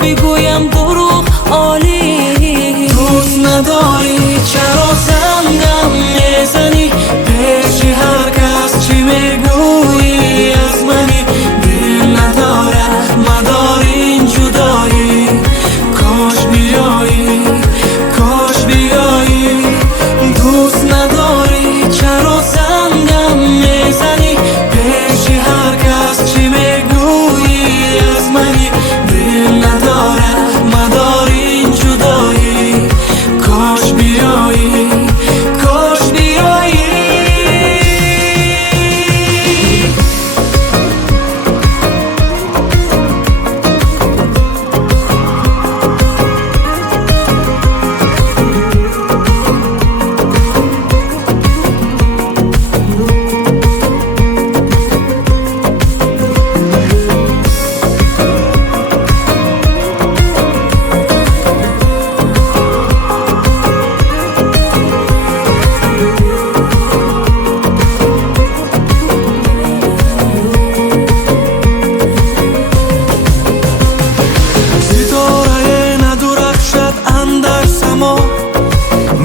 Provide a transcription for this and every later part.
بگویم دروغ عالی. دوست نداری چرا زنگم میزنی؟ پیش هر کس چی میگویی از منی؟ دل نداره مدار این جدایی. کاش بیایی کاش بیایی. دوست نداری چرا زنگم میزنی؟ پیش هر کس چی میگویی از منی؟ دل نداره مدار این جدایی. کاش بیایی کاش بیایی.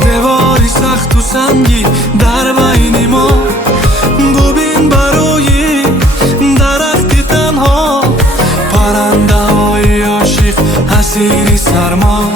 دیواری سخت و سنگی در بین ما. ببین برای درختی تنها، پرنده های عاشق اسیر سرما.